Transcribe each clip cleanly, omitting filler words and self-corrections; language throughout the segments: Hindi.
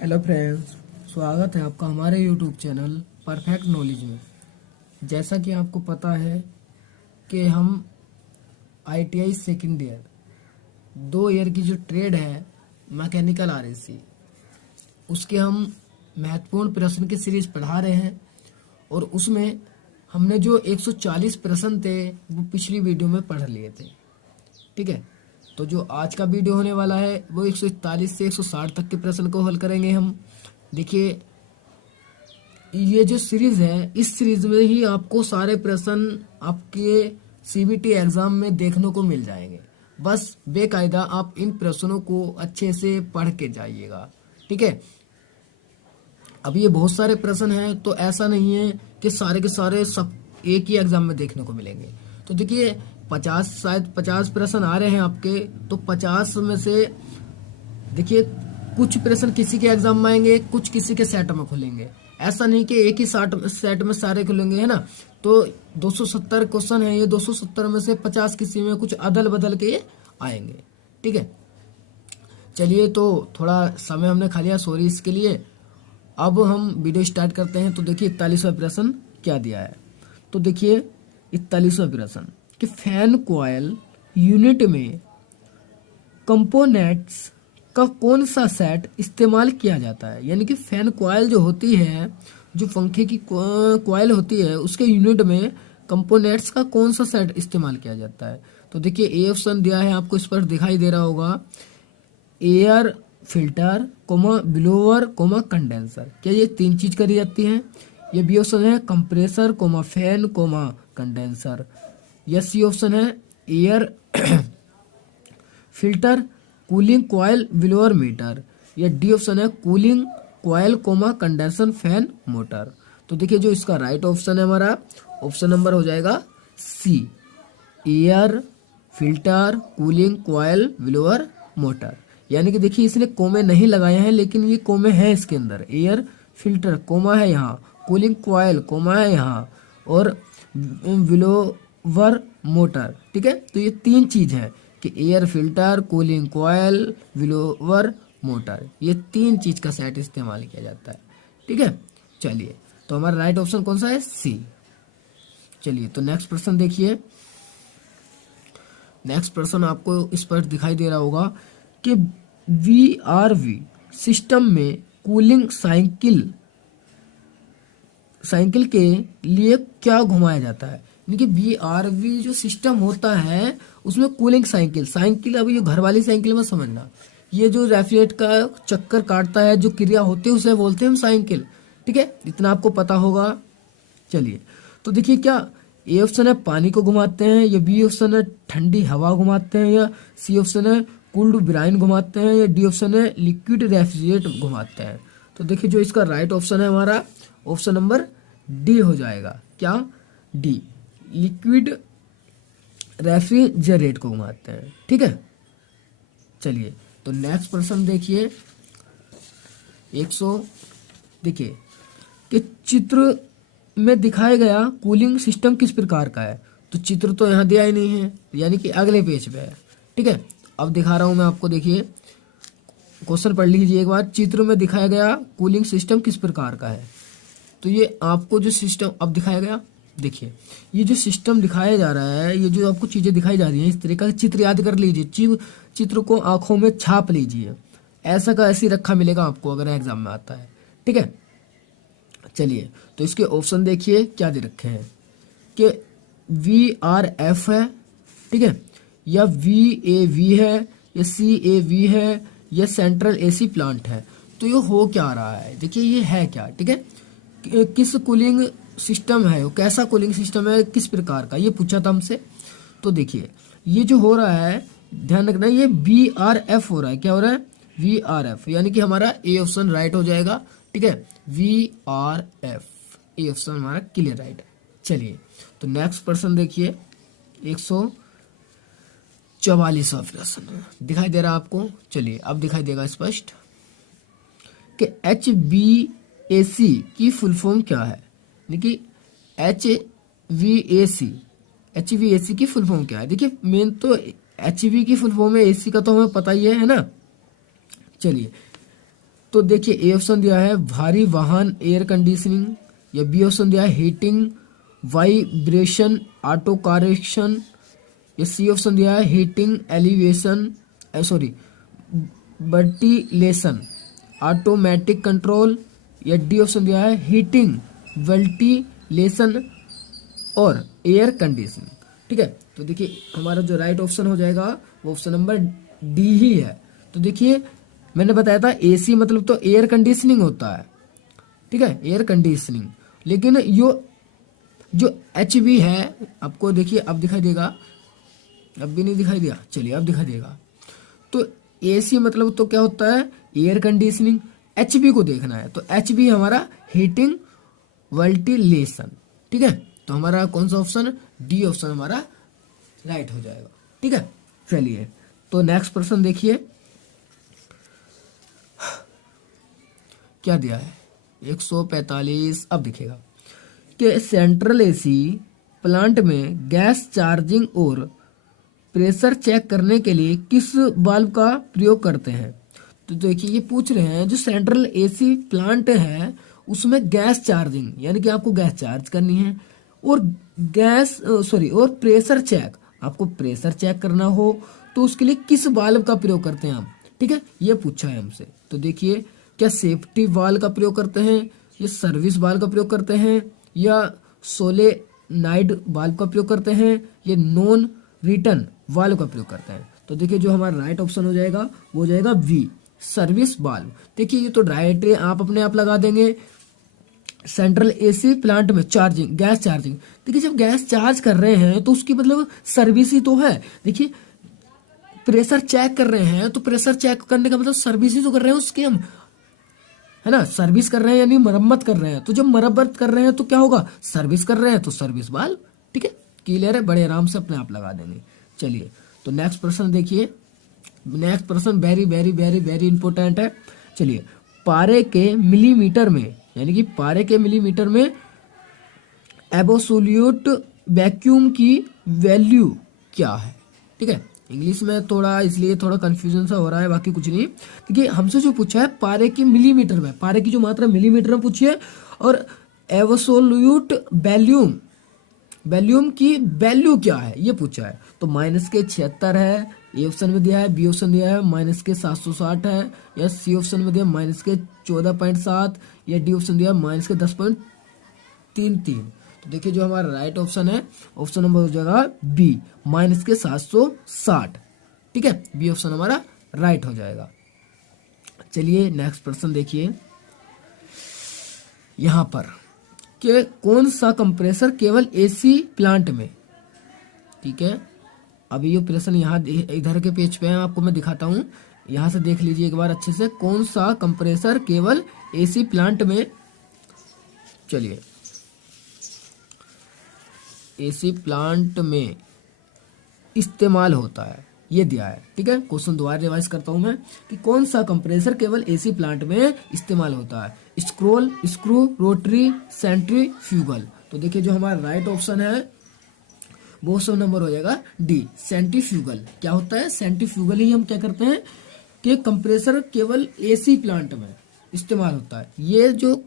हेलो फ्रेंड्स, स्वागत है आपका हमारे यूट्यूब चैनल परफेक्ट नॉलेज में। जैसा कि आपको पता है कि हम आईटीआई सेकेंड ईयर 2 ईयर की जो ट्रेड है मैकेनिकल आरएसी, उसके हम महत्वपूर्ण प्रश्न की सीरीज पढ़ा रहे हैं। और उसमें हमने जो 140 प्रश्न थे वो पिछली वीडियो में पढ़ लिए थे। ठीक है, तो जो आज का वीडियो होने वाला है वो 141 से 160 तक के प्रश्न को हल करेंगे हम। देखिए, ये जो सीरीज है, इस सीरीज में ही आपको सारे प्रश्न आपके सीबीटी एग्जाम में देखने को मिल जाएंगे। बस बेकायदा आप इन प्रश्नों को अच्छे से पढ़ के जाइएगा। ठीक है, अब ये बहुत सारे प्रश्न हैं, तो ऐसा नहीं है कि सारे के सारे सब एक ही एग्जाम में देखने को मिलेंगे। तो देखिए, 50 प्रश्न आ रहे हैं आपके, तो 50 में से देखिए कुछ प्रश्न किसी के एग्जाम में आएंगे, कुछ किसी के सेट में खुलेंगे। ऐसा नहीं कि एक ही सेट में सारे खुलेंगे, है ना। तो 270 क्वेश्चन है, ये 270 में से 50 किसी में कुछ अदल बदल के ये आएंगे। ठीक है, चलिए, तो थोड़ा समय हमने खा लिया, सॉरी इसके लिए। अब हम वीडियो स्टार्ट करते हैं। तो देखिए 41वां प्रश्न क्या दिया है। तो देखिए 41वां प्रश्न कि फैन कॉइल यूनिट में कंपोनेंट्स का कौन सा सेट इस्तेमाल किया जाता है। यानी कि फैन कॉइल जो होती है, जो पंखे की कॉइल होती है, उसके यूनिट में कंपोनेंट्स का कौन सा सेट इस्तेमाल किया जाता है। तो देखिए ए ऑप्शन दिया है आपको, इस पर दिखाई दे रहा होगा, air filter comma blower comma condenser. क्या ये 3 चीज करी जाती हैं। ये बी ऑप्शन है compressor comma fan comma condenser. या सी ऑप्शन है air filter cooling coil blower meter. या डी ऑप्शन है cooling coil comma condenser fan motor. तो देखिए जो इसका राइट ऑप्शन है हमारा, ऑप्शन नंबर हो जाएगा C, air filter cooling coil blower motor. यानी कि देखिए इसने कोमे नहीं लगाए हैं, लेकिन ये कोमे हैं इसके अंदर। एयर फिल्टर कोमा है यहाँ, कूलिंग कॉइल कोमा है यहाँ, और ब्लोअर मोटर। ठीक है, तो ये 3 चीज है कि air filter cooling coil blower motor, ये 3 चीज का सेट इस्तेमाल किया जाता है। ठीक है, चलिए, तो हमारा राइट ऑप्शन कौन सा है, सी। चलिए, तो नेक्स्ट प्रश्न देखिए। नेक्स्ट प्रश्न आपको इस पर दिखाई दे रहा होगा कि वीआरवी सिस्टम में कूलिंग साइकिल के लिए क्या घुमाया जाता है। यानी कि वीआरवी जो सिस्टम होता है उसमें कूलिंग साइकिल अभी जो घर वाली साइकिल में समझना, ये जो रेफ्रिजरेटर का चक्कर काटता है, जो क्रिया होती है, उसे बोलते हैं हम साइकिल। ठीक है, इतना आपको पता होगा। चलिए, तो देखिए क्या ए ऑप्शन है पानी को घुमाते हैं, या बी ऑप्शन है ठंडी हवा घुमाते हैं, या सी ऑप्शन है कूल्ड ब्राइन घुमाते हैं, या डी ऑप्शन है लिक्विड रेफ्रिजरेटर घुमाते हैं। तो देखिए जो इसका राइट ऑप्शन है हमारा, ऑप्शन नंबर डी हो जाएगा। क्या, डी, लिक्विड रेफ्रिजरेटर को घुमाते हैं। ठीक है, चलिए, तो नेक्स्ट प्रश्न देखिए 100। देखिए कि चित्र में दिखाया गया कूलिंग सिस्टम किस प्रकार का है। तो चित्र तो यहाँ दिया ही नहीं है, यानी कि अगले पेज पे है। ठीक है, अब दिखा रहा हूं मैं आपको। देखिए क्वेश्चन पढ़ लीजिए एक बार, चित्र में दिखाया गया कूलिंग सिस्टम किस प्रकार का है। तो ये आपको जो सिस्टम अब दिखाया गया, देखिए ये जो सिस्टम दिखाया जा रहा है, ये जो आपको चीजें दिखाई जा रही हैं, इस तरीके का चित्र याद कर लीजिए, चित्र को आंखों में छाप लीजिए। ऐसा का ऐसी रखा मिलेगा आपको अगर एग्जाम में आता है। ठीक है, चलिए, तो इसके ऑप्शन देखिए क्या दे रखे हैं कि VRF है, ठीक है, या VAV है, या CAV है, या सेंट्रल AC प्लांट है। तो ये हो क्या रहा है, देखिए ये है क्या। ठीक है, किस कूलिंग सिस्टम है, वो कैसा कूलिंग सिस्टम है, किस प्रकार का, ये पूछा था हमसे। तो देखिए ये जो हो रहा है, ध्यान रखना, ये VRF हो रहा है। क्या हो रहा है, VRF, यानी कि हमारा ए ऑप्शन राइट हो जाएगा। ठीक है, VRF, ए ऑप्शन हमारा क्लियर राइट है। चलिए, तो नेक्स्ट प्रश्न देखिए 144वां प्रश्न दिखाई दे रहा है आपको। चलिए, अब दिखाई देगा स्पष्ट कि HVAC की फुल फॉर्म क्या है। यानी कि HVAC की फुल फॉर्म क्या है। देखिए मेन तो HV की फुल फॉर्म है, AC का तो हमें पता ही है ना। चलिए, तो देखिए ए ऑप्शन दिया है भारी वाहन एयर कंडीशनिंग, या बी ऑप्शन दिया है हीटिंग वाइब्रेशन ऑटो करेक्शन, या सी ऑप्शन दिया है heating elevation sorry ventilation automatic control, या डी ऑप्शन दिया है हीटिंग वेंटिलेशन और एयर कंडीशनिंग। ठीक है, तो देखिए हमारा जो राइट ऑप्शन हो जाएगा वो ऑप्शन नंबर डी ही है। तो देखिए मैंने बताया था एसी मतलब तो एयर कंडीशनिंग होता है, ठीक है, एयर कंडीशनिंग। लेकिन जो एच बी है, आपको देखिए अब दिखाई देगा, अब भी नहीं दिखाई दिया, चलिए अब दिखाई देगा। तो एसी मतलब तो क्या होता है एयर कंडीशनिंग, एच बी को देखना है तो एच बी हमारा हीटिंग वेंटिलेशन। ठीक है, तो हमारा कौन सा ऑप्शन, डी ऑप्शन हमारा राइट हो जाएगा। ठीक है, चलिए तो नेक्स्ट प्रश्न देखिए क्या दिया है 145। अब दिखेगा कि सेंट्रल एसी प्लांट में गैस चार्जिंग और प्रेशर चेक करने के लिए किस वाल्व का प्रयोग करते हैं। तो देखिए ये पूछ रहे हैं जो सेंट्रल एसी प्लांट है उसमें गैस चार्जिंग यानी कि आपको गैस चार्ज करनी है, और और प्रेशर चेक, आपको प्रेशर चेक करना हो तो उसके लिए किस वाल्व का प्रयोग करते हैं हम। ठीक है, ये पूछा है हमसे। तो देखिए क्या सेफ्टी वाल्व का प्रयोग करते हैं, या सर्विस वाल्व का प्रयोग करते हैं, या सोलेनाइड वाल्व का प्रयोग करते हैं, या नॉन रिटर्न वाल्व का प्रयोग करते हैं। तो देखिए जो हमारा राइट ऑप्शन हो जाएगा वो हो जाएगा बी सर्विस वाल्व। देखिए ये तो डायरेक्ट आप अपने आप लगा देंगे। सेंट्रल एसी प्लांट में चार्जिंग, गैस चार्जिंग, देखिए जब गैस चार्ज कर रहे हैं तो उसकी मतलब सर्विस ही तो है। देखिए प्रेशर चेक कर रहे हैं तो प्रेशर चेक करने का मतलब सर्विस ही तो कर रहे हैं उसकी हम, है ना, सर्विस कर रहे हैं यानी मरम्मत कर रहे हैं। तो जब मरम्मत कर रहे हैं तो क्या होगा, सर्विस कर रहे हैं तो सर्विस वाल्व। ठीक है, क्लियर है, बड़े आराम से अपने आप लगा देंगे। चलिए तो नेक्स्ट प्रश्न देखिए, नेक्स्ट प्रश्न very very very very important है। चलिए पारे के मिलीमीटर में, यानी कि पारे के मिलीमीटर में एब्सोल्यूट वैक्यूम की वैल्यू क्या है। ठीक है, इंग्लिश में थोड़ा इसलिए थोड़ा कंफ्यूजन सा हो रहा है, बाकी कुछ नहीं। देखिए हमसे जो पूछा है पारे की मिलीमीटर में, पारे की जो मात्रा मिलीमीटर में पूछी है, और एब्सोल्यूट वैल्यूम की वैल्यू क्या है ये पूछा है। तो -76 है, ए ऑप्शन में दिया है, बी ऑप्शन दिया है -760 है, या सी ऑप्शन में दिया -14.7, या डी ऑप्शन दिया -10.33। तो देखिए जो हमारा राइट ऑप्शन है ऑप्शन नंबर हो जाएगा बी -760। ठीक है, बी ऑप्शन हमारा राइट हो जाएगा। चलिए नेक्स्ट प्रश्न देखिए यहां पर कि कौन सा कंप्रेसर केवल एसी प्लांट में। ठीक है, अभी ये प्रश्न यहाँ इधर के पेज पे है, आपको मैं दिखाता हूँ, यहाँ से देख लीजिए एक बार अच्छे से। कौन सा कंप्रेसर केवल एसी प्लांट में, चलिए एसी प्लांट में इस्तेमाल होता है ये दिया है। ठीक है, क्वेश्चन दोबारा रिवाइज करता हूं मैं कि कौन सा कंप्रेसर केवल एसी प्लांट में इस्तेमाल होता है, स्क्रू, रोटरी, सेंट्रीफ्यूगल। तो देखिए जो हमारा राइट ऑप्शन है वो ऑप्शन नंबर हो जाएगा डी सेंट्रीफ्यूगल। क्या होता है, सेंट्रीफ्यूगल ही हम क्या करते हैं कि कंप्रेसर केवल एसी प्लांट में इस्तेमाल होता है। ये जो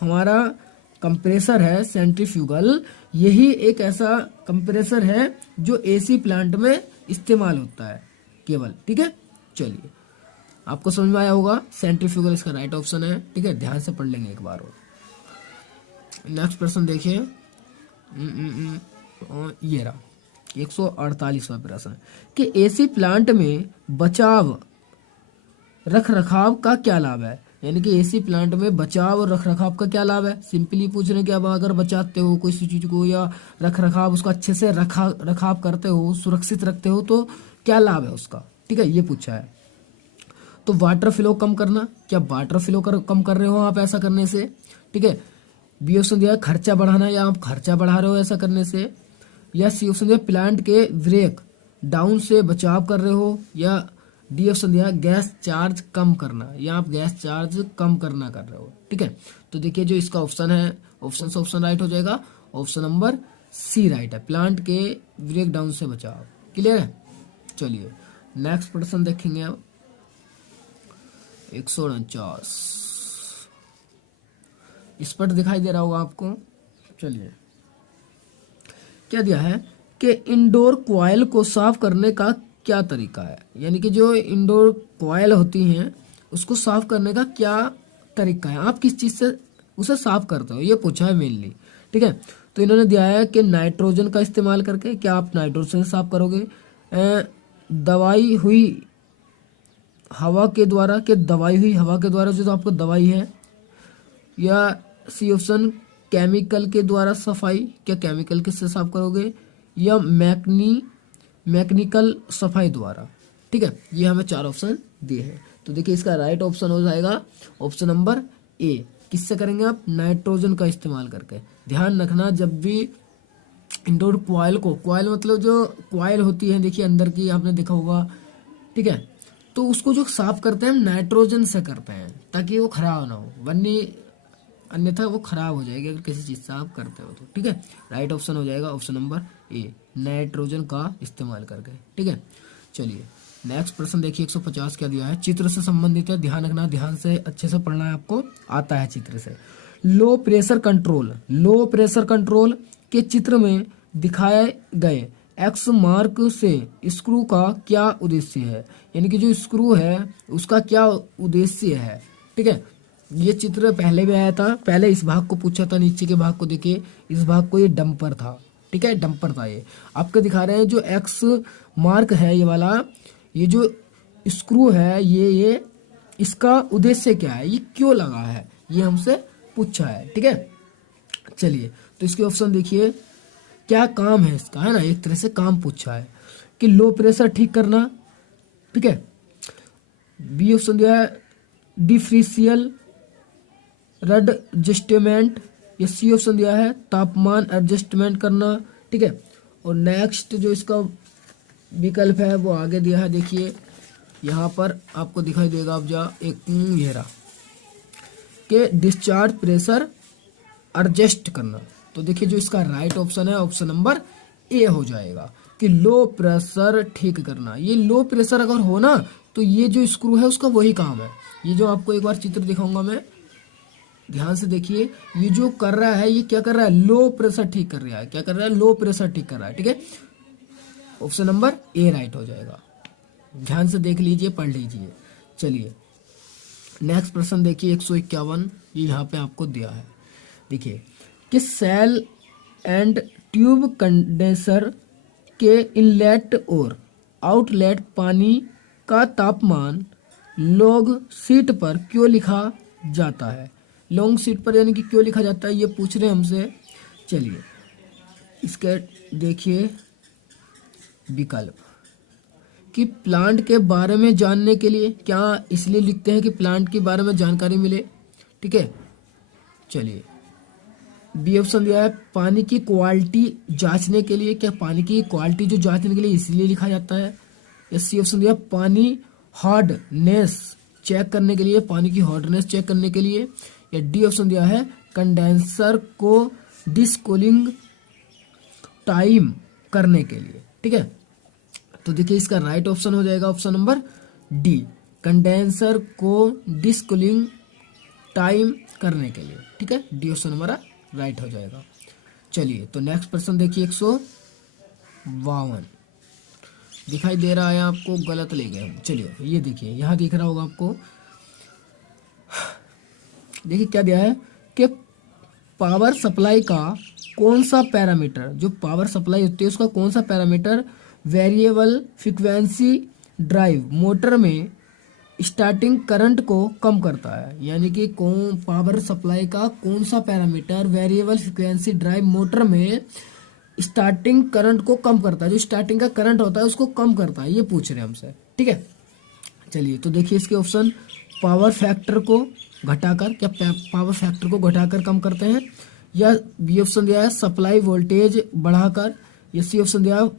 हमारा कंप्रेसर है सेंट्रीफ्यूगल, यही एक ऐसा कंप्रेसर है जो एसी प्लांट में इस्तेमाल होता है केवल। ठीक है, चलिए आपको समझ में आया होगा, सेंट्रीफ्यूगल इसका राइट ऑप्शन है। ठीक है, ध्यान से पढ़ लेंगे एक बार और। नेक्स्ट प्रश्न देखिए, ये रहा 148वां प्रश्न कि एसी प्लांट में बचाव रख रखाव का क्या लाभ है। यानी कि एसी प्लांट में बचाव और रख रखाव का क्या लाभ है। सिंपली पूछ रहे हैं कि अब अगर बचाते हो किसी चीज को या रख रखाव उसका अच्छे से रखाव करते हो, सुरक्षित रखते हो, तो क्या लाभ है उसका। ठीक है, ये पूछा है। तो वाटर फ्लो कम करना, क्या वाटर फ्लो कम कर रहे हो आप ऐसा करने से। ठीक है, बी ऑप्शन दिया खर्चा बढ़ाना, या आप खर्चा बढ़ा रहे हो ऐसा करने से, या सी ऑप्शन दिया प्लांट के ब्रेक डाउन से बचाव कर रहे हो, या डी ऑप्शन दिया गैस चार्ज कम करना, या आप गैस चार्ज कम करना कर रहे हो। ठीक है, तो देखिए जो इसका ऑप्शन है ऑप्शन से ऑप्शन राइट हो जाएगा, ऑप्शन नंबर सी राइट है, प्लांट के ब्रेक डाउन से बचाव। क्लियर है, चलिए नेक्स्ट प्रश्न देखेंगे अब। 149 स्पष्ट दिखाई दे रहा होगा आपको। चलिए, क्या दिया है कि इंडोर कॉइल को साफ करने का क्या तरीका है, यानी कि जो इंडोर कॉइल होती हैं उसको साफ करने का क्या तरीका है, आप किस चीज से उसे साफ करते हो, ये पूछा है मेनली। ठीक है, तो इन्होंने दिया है कि नाइट्रोजन का इस्तेमाल करके। क्या आप नाइट्रोजन से साफ करोगे? दवाई हुई हवा के द्वारा, कि दवाई हुई हवा के द्वारा जो तो आपको दवाई है, या सी ऑप्शन केमिकल के द्वारा सफाई, क्या केमिकल किससे साफ करोगे, या मैकेनिकल सफाई द्वारा। ठीक है, ये हमें 4 ऑप्शन दिए हैं। तो देखिए इसका राइट ऑप्शन हो जाएगा ऑप्शन नंबर ए। किससे करेंगे आप? नाइट्रोजन का इस्तेमाल करके। ध्यान रखना, जब भी इंडोर कॉइल को, कॉइल मतलब जो कॉइल होती है देखिए अंदर की, आपने देखा होगा। ठीक है, तो उसको जो साफ करते हैं हम नाइट्रोजन से करते हैं ताकि वो खराब ना हो, वरना अन्यथा वो खराब हो जाएगी अगर किसी चीज से आप करते हो तो। ठीक है, राइट ऑप्शन हो जाएगा ऑप्शन नंबर ए, नाइट्रोजन का इस्तेमाल करके। ठीक है, चलिए नेक्स्ट प्रश्न देखिए 150 क्या दिया है, चित्र से संबंधित है। ध्यान रखना, ध्यान से अच्छे से पढ़ना है, आपको आता है चित्र से। लो प्रेशर कंट्रोल के चित्र में दिखाए गए एक्स मार्क से स्क्रू का क्या उद्देश्य है, यानी कि जो स्क्रू है उसका क्या उद्देश्य है। ठीक है, ये चित्र पहले भी आया था, पहले इस भाग को पूछा था, नीचे के भाग को देखिए, इस भाग को ये डंपर था। ठीक है, डंपर था। ये आपको दिखा रहे हैं जो एक्स मार्क है ये वाला, ये जो स्क्रू है ये इसका उद्देश्य क्या है, ये क्यों लगा है, ये हमसे पूछा है। ठीक है, चलिए तो इसके ऑप्शन देखिए, क्या काम है इसका, है ना, एक तरह से काम पूछा है कि लो प्रेशर ठीक करना। ठीक है, बी ऑप्शन दिया है डिफरेंशियल रड एडजस्टमेंट, या सी ऑप्शन दिया है तापमान एडजस्टमेंट करना। ठीक है, और नेक्स्ट जो इसका विकल्प है वो आगे दिया है, देखिए यहाँ पर आपको दिखाई देगा, अब जा एक घेरा के डिस्चार्ज प्रेशर एडजस्ट करना। तो देखिए जो इसका राइट ऑप्शन है ऑप्शन नंबर ए हो जाएगा कि लो प्रेशर ठीक करना। ये लो प्रेशर अगर हो ना तो ये जो स्क्रू है उसका वही काम है। ये जो आपको एक बार चित्र दिखाऊंगा मैं, ध्यान से देखिए, ये जो कर रहा है ये क्या कर रहा है, लो प्रेशर ठीक कर रहा है। क्या कर रहा है? लो प्रेशर ठीक कर रहा है। ठीक है, ऑप्शन नंबर ए राइट हो जाएगा। ध्यान से देख लीजिए, पढ़ लीजिए। चलिए नेक्स्ट प्रश्न देखिए 151, ये यहाँ पे आपको दिया है। देखिए कि सेल एंड ट्यूब कंडेंसर के इनलेट और आउटलेट पानी का तापमान लॉग शीट पर क्यों लिखा जाता है। लॉन्ग शीट पर यानी कि क्यों लिखा जाता है, ये पूछ रहे हैं हमसे। चलिए इसके देखिए विकल्प कि प्लांट के बारे में जानने के लिए, क्या इसलिए लिखते हैं कि प्लांट के बारे में जानकारी मिले। ठीक है, चलिए बी ऑप्शन दिया है पानी की क्वालिटी जांचने के लिए, क्या पानी की क्वालिटी जो जांचने के लिए इसलिए लिखा जाता है। या सी ऑप्शन दिया पानी हार्डनेस चेक करने के लिए, पानी की हार्डनेस चेक करने के लिए। या डी ऑप्शन दिया है कंडेंसर को डिस्कूलिंग टाइम करने के लिए। ठीक है, तो देखिए इसका राइट ऑप्शन हो जाएगा ऑप्शन नंबर डी, कंडेंसर को डिस्कूलिंग टाइम करने के लिए। ठीक है, डी ऑप्शन हमारा राइट हो जाएगा। चलिए तो नेक्स्ट प्रश्न देखिए 152 दिखाई दे रहा है आपको, गलत ले गए हम। चलिए ये देखिए यहाँ दिख रहा होगा आपको, देखिए क्या दिया है कि पावर सप्लाई का कौन सा पैरामीटर, जो पावर सप्लाई होती है उसका कौन सा parameter variable frequency drive motor में स्टार्टिंग करंट को कम करता है। यानी कि कौन पावर सप्लाई का कौन सा parameter variable frequency drive motor में स्टार्टिंग करंट को कम करता है, जो स्टार्टिंग का करंट होता है उसको कम करता है, ये पूछ रहे हैं हमसे। ठीक है, चलिए तो देखिए इसके ऑप्शन पावर फैक्टर को घटाकर, क्या पावर फैक्टर को घटाकर कम करते हैं। या बी ऑप्शन दिया है सप्लाई वोल्टेज बढ़ाकर। या सी ऑप्शन दिया है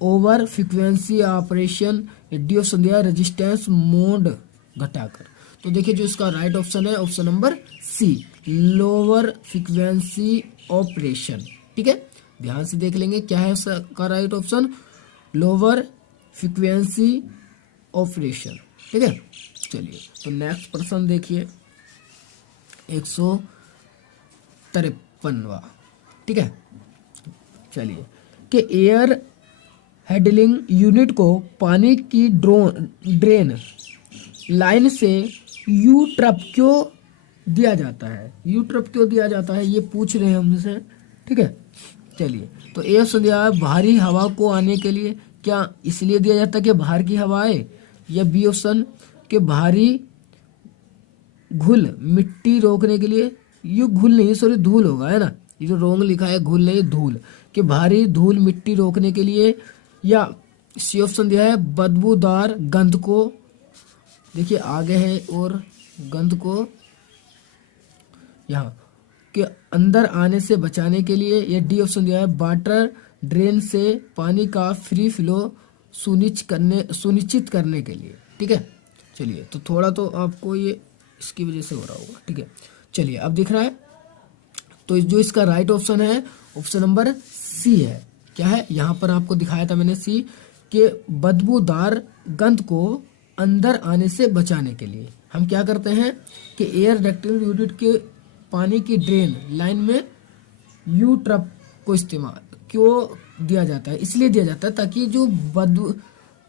ओवर फ्रीक्वेंसी ऑपरेशन। या डी ऑप्शन दिया है रेजिस्टेंस मोड घटाकर। तो देखिए जो इसका राइट ऑप्शन है option number C, lower frequency operation. ठीक है, ध्यान से देख लेंगे क्या है इसका right option, lower frequency operation. ठीक है, चलिए तो नेक्स्ट प्रश्न देखिए 153वां, ठीक है। चलिए कि एयर हैंडलिंग यूनिट को पानी की ड्रेन लाइन से यू ट्रप क्यों दिया जाता है, यू ट्रप क्यों दिया जाता है, ये पूछ रहे हैं हमसे, ठीक है। चलिए तो ए ऑप्शन दिया है बाहरी हवा को आने के लिए, क्या इसलिए दिया जाता है कि बाहर की हवा आए, या बी ऑप्शन के बाहरी घुल मिट्टी रोकने के लिए, ये घुल नहीं सॉरी धूल होगा, है ना, ये जो रोंग लिखा है घुल नहीं धूल, कि भारी धूल मिट्टी रोकने के लिए, या सी ऑप्शन दिया है बदबूदार गंध को, देखिए आगे है, और गंध को यहाँ के अंदर आने से बचाने के लिए, या डी ऑप्शन दिया है वाटर ड्रेन से पानी का फ्री फ्लो सुनिश्चित करने के लिए, ठीक है। चलिए तो थोड़ा तो आपको ये इसकी वजह से हो रहा होगा, ठीक है। चलिए अब दिख रहा है, तो जो इसका राइट ऑप्शन है ऑप्शन नंबर सी है। क्या है, यहाँ पर आपको दिखाया था मैंने सी के बदबूदार गंध को अंदर आने से बचाने के लिए हम क्या करते हैं कि एयर डक्टिंग यूनिट के पानी की ड्रेन लाइन में यू ट्रप को इस्तेमाल क्यों दिया जाता है, इसलिए दिया जाता है ताकि जो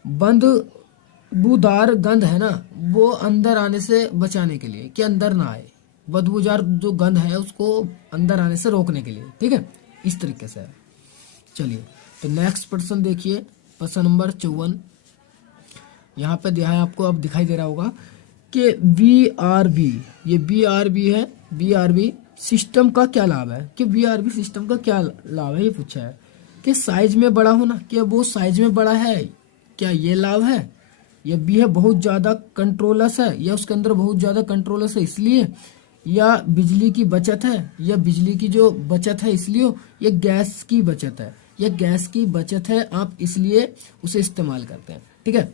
बदबूदार गंध है ना वो अंदर आने से बचाने के लिए, कि अंदर ना आए, बदबूदार जो गंध है उसको अंदर आने से रोकने के लिए, ठीक है, इस तरीके से है। चलिए तो नेक्स्ट प्रश्न देखिए, प्रश्न नंबर 54, यहाँ पे दिया है आपको, अब दिखाई दे रहा होगा कि VRB, ये VRB है, VRB सिस्टम का क्या लाभ है, कि VRB सिस्टम का क्या लाभ है, ये पूछा है कि साइज में बड़ा होना, क्या वो साइज में बड़ा है, क्या ये लाभ है, या बी है बहुत ज़्यादा कंट्रोलस है, या उसके अंदर बहुत ज़्यादा कंट्रोलस है इसलिए, या बिजली की बचत है, या बिजली की जो बचत है इसलिए, या गैस की बचत है, या गैस की बचत है आप इसलिए उसे इस्तेमाल करते हैं, ठीक है।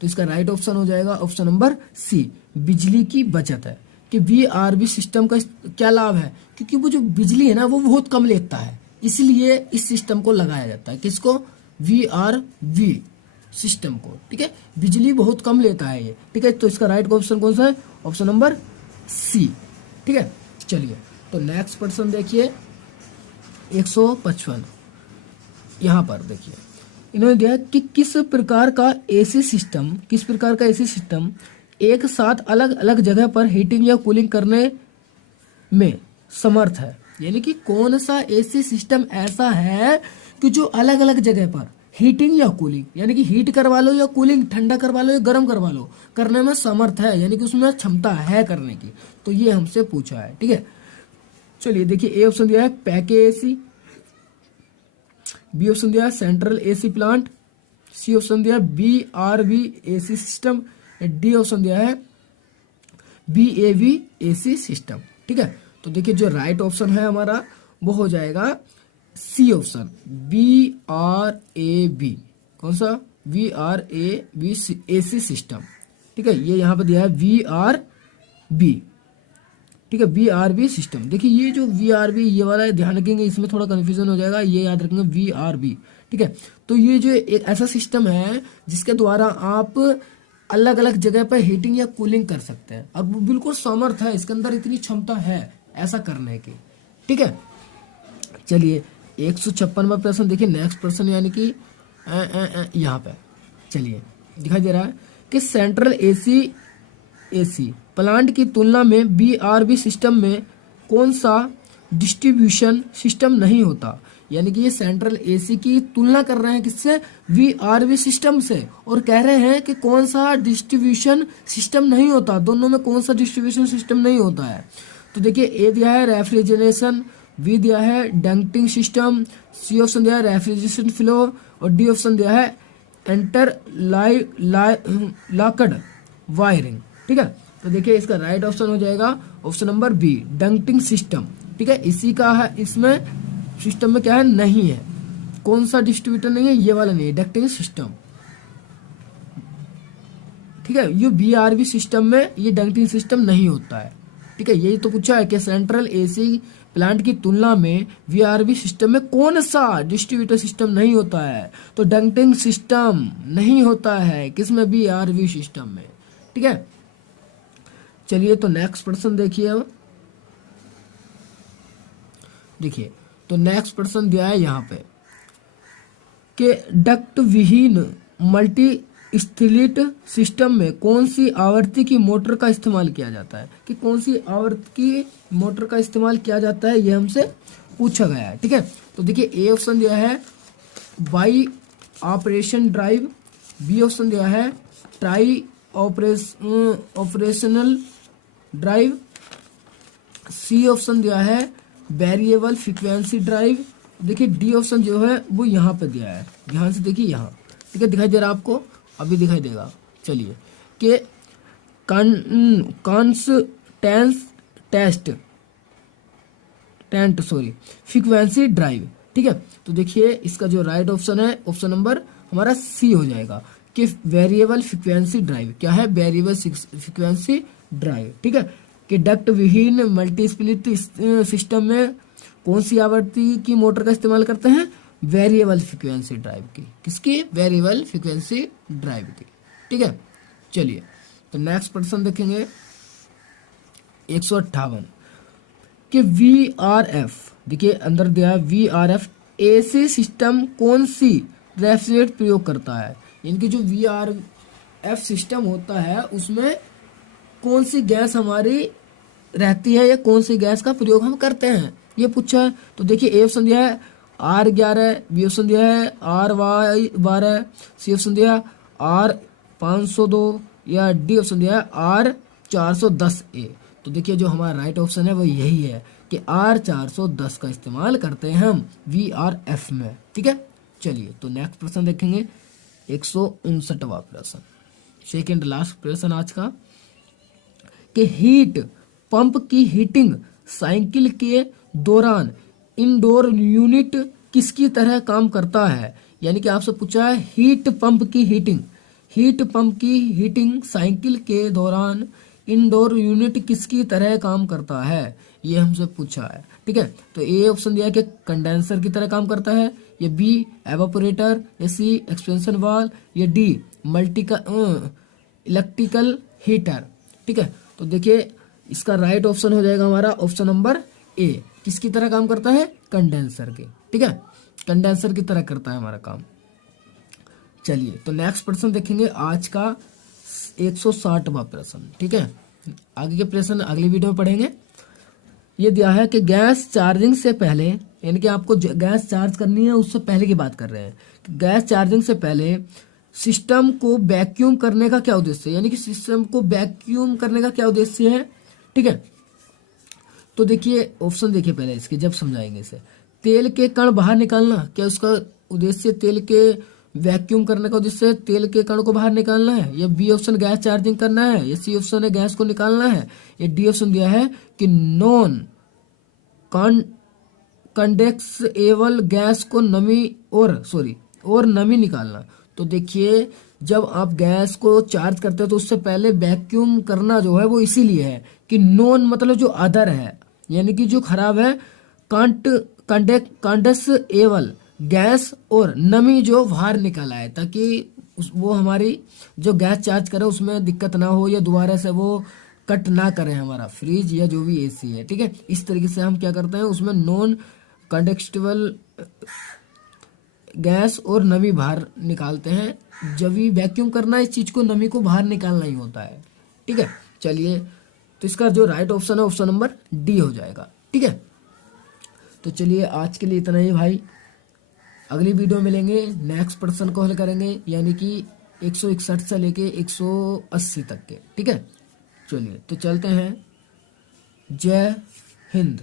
तो इसका राइट ऑप्शन हो जाएगा ऑप्शन नंबर सी, बिजली की बचत है, कि VRB सिस्टम का क्या लाभ है, क्योंकि वो जो बिजली है ना वो बहुत कम लेता है, इसलिए इस सिस्टम को लगाया जाता है, किसको, VRB सिस्टम को, ठीक है, बिजली बहुत कम लेता है ये, ठीक है। तो इसका राइट ऑप्शन कौन सा है, ऑप्शन नंबर सी, ठीक है। चलिए तो नेक्स्ट प्रश्न देखिए 155, यहाँ पर देखिए इन्होंने दिया कि किस प्रकार का एसी सिस्टम एक साथ अलग अलग जगह पर हीटिंग या कूलिंग करने में समर्थ है, यानी कि कौन सा एसी सिस्टम ऐसा है कि जो अलग अलग जगह पर हीटिंग या कूलिंग, यानी कि हीट करवा लो या कूलिंग, ठंडा करवा लो या गर्म करवा लो, करने में समर्थ है, यानी कि उसमें क्षमता है करने की, तो ये हमसे पूछा है, ठीक है। चलिए देखिए ए ऑप्शन दिया है पैके एसी, बी ऑप्शन दिया है central AC plant, C option दिया है VRB AC system, D option दिया है VAV एसी सिस्टम, ठीक है। तो देखिए जो राइट ऑप्शन है हमारा वो हो जाएगा सी ऑप्शन VRAB, कौन सा, VRAB एसी सिस्टम, ठीक है, ये यहाँ पे दिया है VRB, ठीक है, VRB सिस्टम। देखिए ये जो VRB ये वाला है ध्यान रखेंगे, इसमें थोड़ा कंफ्यूजन हो जाएगा, ये याद रखेंगे VRB, ठीक है। तो ये जो एक ऐसा सिस्टम है जिसके द्वारा आप अलग अलग जगह पर हीटिंग या कूलिंग कर सकते हैं, और वो बिल्कुल समर्थ है, इसके अंदर इतनी क्षमता है ऐसा करने की, ठीक है। चलिए 156वां प्रश्न देखिए, नेक्स्ट प्रश्न, यानी कि यहाँ पे चलिए दिखाई दे रहा है कि सेंट्रल एसी प्लांट की तुलना में VRB सिस्टम में कौन सा डिस्ट्रीब्यूशन सिस्टम नहीं होता, यानी कि ये सेंट्रल एसी की तुलना कर रहे हैं किससे, VRB सिस्टम से, और कह रहे हैं कि कौन सा डिस्ट्रीब्यूशन सिस्टम नहीं होता, दोनों में कौन सा डिस्ट्रीब्यूशन सिस्टम नहीं होता है। तो देखिए ए दिया है रेफ्रिजरेशन, बी दिया है डंक्टिंग सिस्टम, सी ऑप्शन दिया है रेफ्रिजरेशन फ्लो, और डी ऑप्शन दिया है लॉक्ड वायरिंग, ठीक है। तो देखिए इसका राइट ऑप्शन हो जाएगा ऑप्शन नंबर बी, डंक्टिंग सिस्टम, ठीक है। इसी का है, इसमें सिस्टम में क्या है, नहीं है, कौन सा डिस्ट्रीब्यूटर नहीं है, ये वाला नहीं है, डक्टिंग सिस्टम, ठीक है। ये VRB सिस्टम में ये डंक्टिंग सिस्टम नहीं होता है, ठीक है। यही तो पूछा है कि सेंट्रल एसी प्लांट की तुलना में VRB सिस्टम में कौन सा डिस्ट्रीब्यूटर सिस्टम नहीं होता है, तो डंक्टिंग सिस्टम नहीं होता है किसमें, VRB सिस्टम में, ठीक है। चलिए तो नेक्स्ट प्रश्न देखिए। अब देखिए तो नेक्स्ट प्रश्न दिया है यहाँ पे कि डक्ट विहीन मल्टी स्थिलिट सिस्टम में कौन सी आवृत्ति की मोटर का इस्तेमाल किया जाता है, कि कौन सी आवृत्ति की मोटर का इस्तेमाल किया जाता है, ये हमसे पूछा गया है। ठीक है, तो देखिए ए ऑप्शन दिया है bi operation drive, B option दिया है tri operational drive, C option दिया है वेरिएबल फ्रीक्वेंसी ड्राइव, देखिए डी ऑप्शन जो है वो यहाँ पे दिया है, ध्यान से देखिए यहाँ, ठीक है, दिखाई दे रहा है आपको, अभी दिखाई देगा। चलिए कि कॉन्स्टेंस टेंट फ्रीक्वेंसी ड्राइव। ठीक है, तो देखिए इसका जो राइट ऑप्शन है ऑप्शन नंबर हमारा सी हो जाएगा कि वेरिएबल फ्रीक्वेंसी ड्राइव। क्या है? Variable frequency drive. ठीक है, कि डक्ट विहीन मल्टी स्प्लिट सिस्टम में कौन सी आवृत्ति की मोटर का इस्तेमाल करते हैं? वेरिएबल फ्रीक्वेंसी ड्राइव की। किसकी? वेरिएबल फ्रीक्वेंसी ड्राइव की। ठीक है, चलिए तो नेक्स्ट प्रश्न देखेंगे 158 कि VRF, देखिए अंदर दिया VRF ऐसे सिस्टम कौन सी रेफ्रिजरेट प्रयोग करता है, इनकी जो VRF सिस्टम होता है उसमें कौन सी गैस हमारी रहती है या कौन सी गैस का प्रयोग हम करते हैं, ये पूछा है। तो देखिए ए ऑप्शन दिया है R11, बी ऑप्शन दिया है R12, सी ऑप्शन दिया है R502 या डी ऑप्शन दिया है R410A। तो देखिए जो हमारा राइट ऑप्शन है वो यही है कि R410 का इस्तेमाल करते हैं हम VRF में। ठीक है, चलिए तो नेक्स्ट प्रश्न देखेंगे 159वां प्रश्न, सेकेंड लास्ट प्रश्न आज का, कि हीट पंप की हीटिंग साइकिल के दौरान इंडोर यूनिट किसकी तरह काम करता है, यानी कि आपसे पूछा है हीट पंप की हीटिंग साइकिल के दौरान इंडोर यूनिट किसकी तरह काम करता है, ये हमसे पूछा है। ठीक है, तो ए ऑप्शन दिया है कि कंडेंसर की तरह काम करता है, या बी एवापोरेटर, या सी एक्सपेंशन वाल्व, या डी इलेक्ट्रिकल हीटर। ठीक है, तो देखिए इसका राइट ऑप्शन हो जाएगा हमारा ऑप्शन नंबर ए, किसकी तरह काम करता है? कंडेंसर के। ठीक है, कंडेंसर की तरह करता है हमारा काम। चलिए तो नेक्स्ट प्रश्न देखेंगे आज का 160वां प्रश्न। ठीक है, आगे के प्रश्न अगली वीडियो में पढ़ेंगे। ये दिया है कि गैस चार्जिंग से पहले, यानी कि आपको गैस चार्ज करनी है उससे पहले की बात कर रहे हैं, गैस चार्जिंग से पहले सिस्टम को वैक्यूम करने का क्या उद्देश्य है, यानी कि सिस्टम को वैक्यूम करने का क्या उद्देश्य है। ठीक है, तो देखिए ऑप्शन देखिए पहले इसके, जब समझाएंगे इसे। तेल के कण बाहर निकालना, क्या उसका उद्देश्य तेल के वैक्यूम करने का उद्देश्य तेल के कण को बाहर निकालना है, या बी ऑप्शन गैस चार्जिंग करना है, या सी ऑप्शन है गैस को निकालना है, या डी ऑप्शन दिया है कि नॉन कंडेक्सेबल गैस को नमी निकालना। तो देखिए जब आप गैस को चार्ज करते हो तो उससे पहले वैक्यूम करना जो है वो इसीलिए है कि नॉन मतलब जो अदर है, यानी कि जो खराब है, कंडेक्सेबल गैस और नमी जो बाहर निकाला है, ताकि वो हमारी जो गैस चार्ज करे उसमें दिक्कत ना हो, या दोबारा से वो कट ना करे हमारा फ्रिज या जो भी एसी है। ठीक है, इस तरीके से हम क्या करते हैं उसमें नॉन कंडेक्सेबल गैस और नमी बाहर निकालते हैं। जब भी वैक्यूम करना है इस चीज को, नमी को बाहर निकालना ही होता है। ठीक है, चलिए तो इसका जो राइट ऑप्शन है ऑप्शन नंबर डी हो जाएगा। ठीक है, तो चलिए आज के लिए इतना ही भाई, अगली वीडियो में मिलेंगे, नेक्स्ट प्रश्न को हल करेंगे, यानी कि 161 से लेके 180 तक के। ठीक है, चलिए तो चलते हैं, जय हिंद।